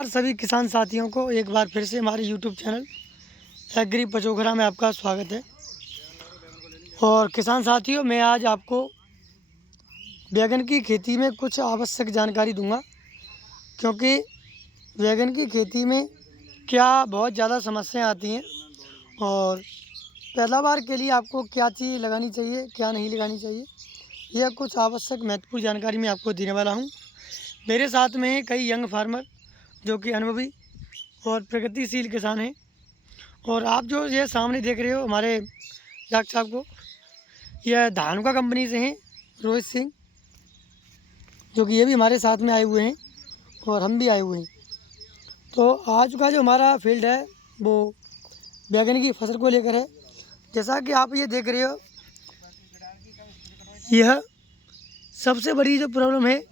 और सभी किसान साथियों को एक बार फिर से हमारे यूट्यूब चैनल एग्री पचोखरा में आपका स्वागत है। और किसान साथियों, मैं आज आपको बैगन की खेती में कुछ आवश्यक जानकारी दूंगा, क्योंकि बैगन की खेती में क्या बहुत ज़्यादा समस्याएं आती हैं और पैदावार के लिए आपको क्या चीज़ लगानी चाहिए, क्या नहीं लगानी चाहिए, यह कुछ आवश्यक महत्वपूर्ण जानकारी मैं आपको देने वाला हूं। मेरे साथ में कई यंग फार्मर जो कि अनुभवी और प्रगतिशील किसान हैं। और आप जो ये सामने देख रहे हो हमारे डॉक्टर साहब को, यह धानुका कंपनी से हैं, रोहित सिंह, जो कि ये भी हमारे साथ में आए हुए हैं और हम भी आए हुए हैं। तो आज का जो हमारा फील्ड है वो बैगन की फसल को लेकर है। जैसा कि आप ये देख रहे हो, यह सबसे बड़ी जो प्रॉब्लम है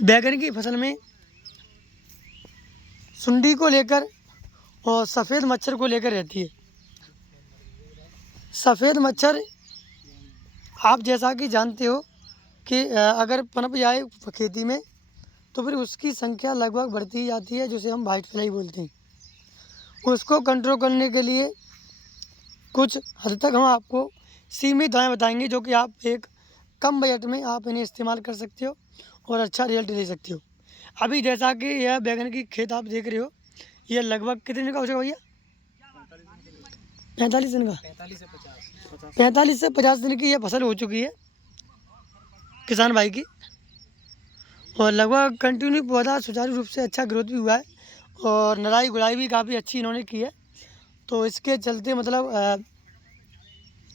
बैगन की फसल में सुंडी को लेकर और सफ़ेद मच्छर को लेकर रहती है। सफ़ेद मच्छर आप जैसा कि जानते हो कि अगर पनप जाए खेती में तो फिर उसकी संख्या लगभग बढ़ती ही जाती है, जिसे हम वाइट फ्लाई बोलते हैं। उसको कंट्रोल करने के लिए कुछ हद तक हम आपको सीमित दवाएं बताएंगे, जो कि आप एक कम बजट में आप इन्हें इस्तेमाल कर सकते हो और अच्छा रिजल्ट ले सकते हो। अभी जैसा कि यह बैगन की खेत आप देख रहे हो, यह लगभग कितने दिन का हो जाएगा भैया? 45 दिन का। 45 से 50 दिन की यह फसल हो चुकी है किसान भाई की, और लगभग कंटिन्यू पौधा सुचारू रूप से अच्छा ग्रोथ भी हुआ है और नराई गुड़ाई भी काफ़ी अच्छी इन्होंने की है। तो इसके चलते मतलब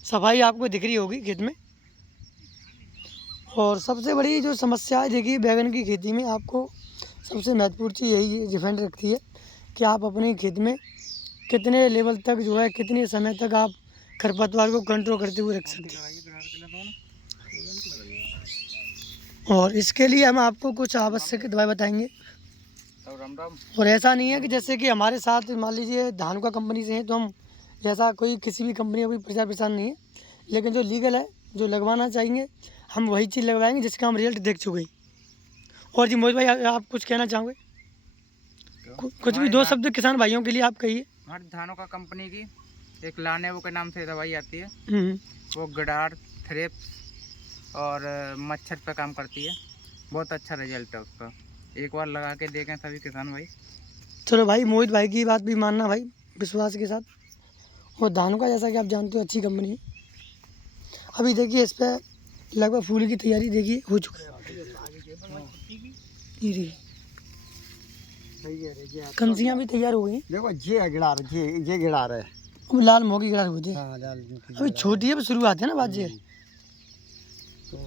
सफाई आपको दिख रही होगी खेत में। और सबसे बड़ी जो समस्या है, देखिए बैगन की खेती में आपको सबसे महत्वपूर्ण चीज़ यही डिपेंड रखती है कि आप अपने खेत में कितने लेवल तक जो है, कितने समय तक आप खरपतवार को कंट्रोल करते हुए रख सकते हैं। और इसके लिए हम आपको कुछ आवश्यक दवाई बताएंगे। और ऐसा नहीं है कि जैसे कि हमारे साथ मान लीजिए धानुका कंपनी से हैं तो हम ऐसा कोई किसी भी कंपनी का कोई प्रचार प्रसार नहीं है, लेकिन जो लीगल है, जो लगवाना चाहेंगे हम वही चीज़ लगवाएंगे जिसका हम रिजल्ट देख चुके हैं। और जी मोहित भाई, आप कुछ कहना चाहोगे? कुछ भी दो शब्द किसान भाइयों के लिए आप कहिए। हमारी धानुका कंपनी की एक लानेवो के नाम से दवाई आती है, वो गिडार थ्रिप्स और मच्छर पे काम करती है। बहुत अच्छा रिजल्ट है उसका, एक बार लगा के देखें सभी किसान भाई। चलो भाई, मोहित भाई की बात भी मानना भाई विश्वास के साथ। और धानुका जैसा कि आप जानते हो अच्छी कंपनी है। अभी देखिए इस पर लगभग फूल की तैयारी देखिए हो चुकी है। कंसियाँ भी तैयार हो गई। देखो ये गिड़ार, ये गिड़ार है। अब लाल मोगी गिड़ार होती है। हाँ, लाल अभी छोटी है, शुरुआत है ना बात ये। तो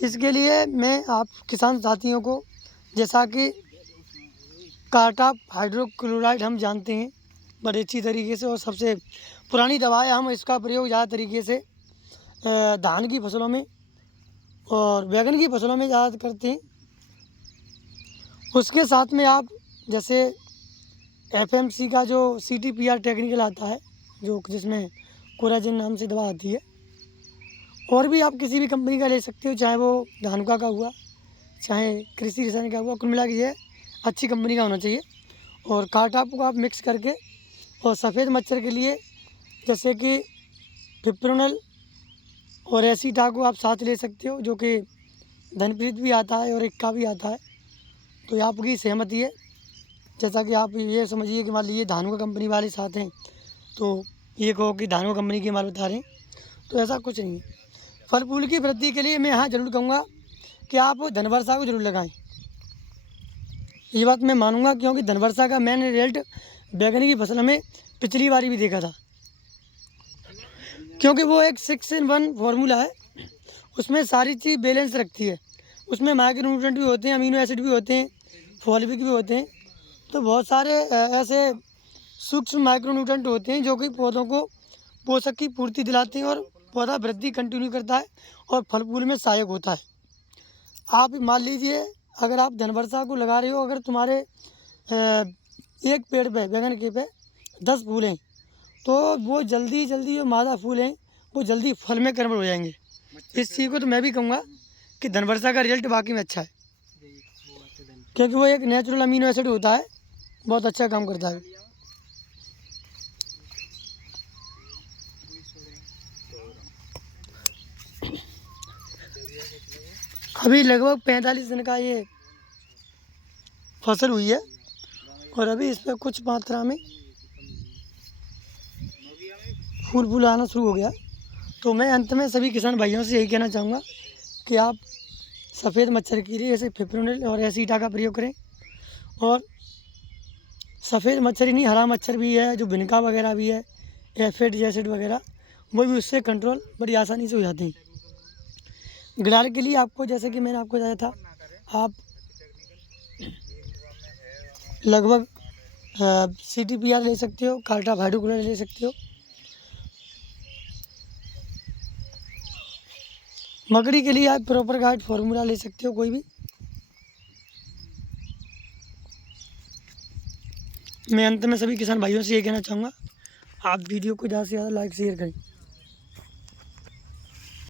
इसके लिए मैं आप किसान साथियों को, जैसा कि कार्टाप हाइड्रोक्लोराइड हम जानते हैं बड़े अच्छी तरीके से, और सबसे पुरानी दवा है। हम इसका प्रयोग ज़्यादा तरीके से धान की फसलों में और बैगन की फसलों में ज़्यादा करते हैं। उसके साथ में आप जैसे FMC का जो CTPR टेक्निकल आता है, जो जिसमें कोराजिन नाम से दवा आती है, और भी आप किसी भी कंपनी का ले सकते हो, चाहे वो धानुका का हुआ, चाहे कृषि रसायन का हुआ। कुल मिला के ये अच्छी कंपनी का होना चाहिए। और कार्टाप को आप मिक्स करके, और सफ़ेद मच्छर के लिए जैसे कि फिप्रोनल और एसीटा को आप साथ ले सकते हो, जो कि धनप्रीत भी आता है और इक्का भी आता है। तो आपकी सहमति है। जैसा कि आप ये समझिए कि मान लीजिए धानुका कंपनी वाले साथ हैं तो ये कहो कि धानुका कंपनी के माल बता रहे हैं, तो ऐसा कुछ नहीं है। फल फूल की वृद्धि के लिए मैं यहाँ ज़रूर कहूँगा कि आप धनवर्षा को ज़रूर लगाएं। ये बात मैं मानूंगा, क्योंकि धनवर्षा का मैंने रिजल्ट बैगन की फसल में पिछली बारी भी देखा था, क्योंकि वो एक 6-in-1 फार्मूला है। उसमें सारी चीज़ बैलेंस रखती है। उसमें माइक्रोन्यूट्रेंट भी होते हैं, अमीनो एसिड भी होते हैं, फॉलिक भी होते हैं। तो बहुत सारे ऐसे सूक्ष्म माइक्रोन्यूट्रेंट होते हैं जो कि पौधों को पोषक की पूर्ति दिलाते हैं और पौधा वृद्धि कंटिन्यू करता है और फल फूल में सहायक होता है। आप मान लीजिए अगर आप धनवर्षा को लगा रहे हो, अगर तुम्हारे एक पेड़ पे बैगन के पे 10 फूल हैं, तो वो जल्दी जो मादा फूल हैं वो जल्दी फल में कन्वर्ट हो जाएंगे। इस चीज़ को तो मैं भी कहूँगा कि धनवर्षा का रिजल्ट वाकई में अच्छा है। क्योंकि वो एक नेचुरल अमीनो एसिड होता है, बहुत अच्छा काम करता है। अभी लगभग 45 दिन का ये फसल हुई है और अभी इस पर कुछ मात्रा में फूल आना शुरू हो गया। तो मैं अंत में सभी किसान भाइयों से यही कहना चाहूँगा कि आप सफ़ेद मच्छर के लिए ऐसे फिप्रोनिल और एसीटा का प्रयोग करें। और सफ़ेद मच्छर ही नहीं, हरा मच्छर भी है, जो भिनका वगैरह भी है, एफिड एसिड वगैरह, वो भी उससे कंट्रोल बड़ी आसानी से हो जाते हैं। गिडार के लिए आपको, जैसे कि मैंने आपको बताया था, आप लगभग CTPR ले सकते हो, कार्टा वाइडोक्लोर ले सकते हो। मकड़ी के लिए आप प्रॉपर गाइड फार्मूला ले सकते हो कोई भी। मैं अंत में सभी किसान भाइयों से ये कहना चाहूँगा, आप वीडियो को ज़्यादा से ज़्यादा लाइक शेयर करें।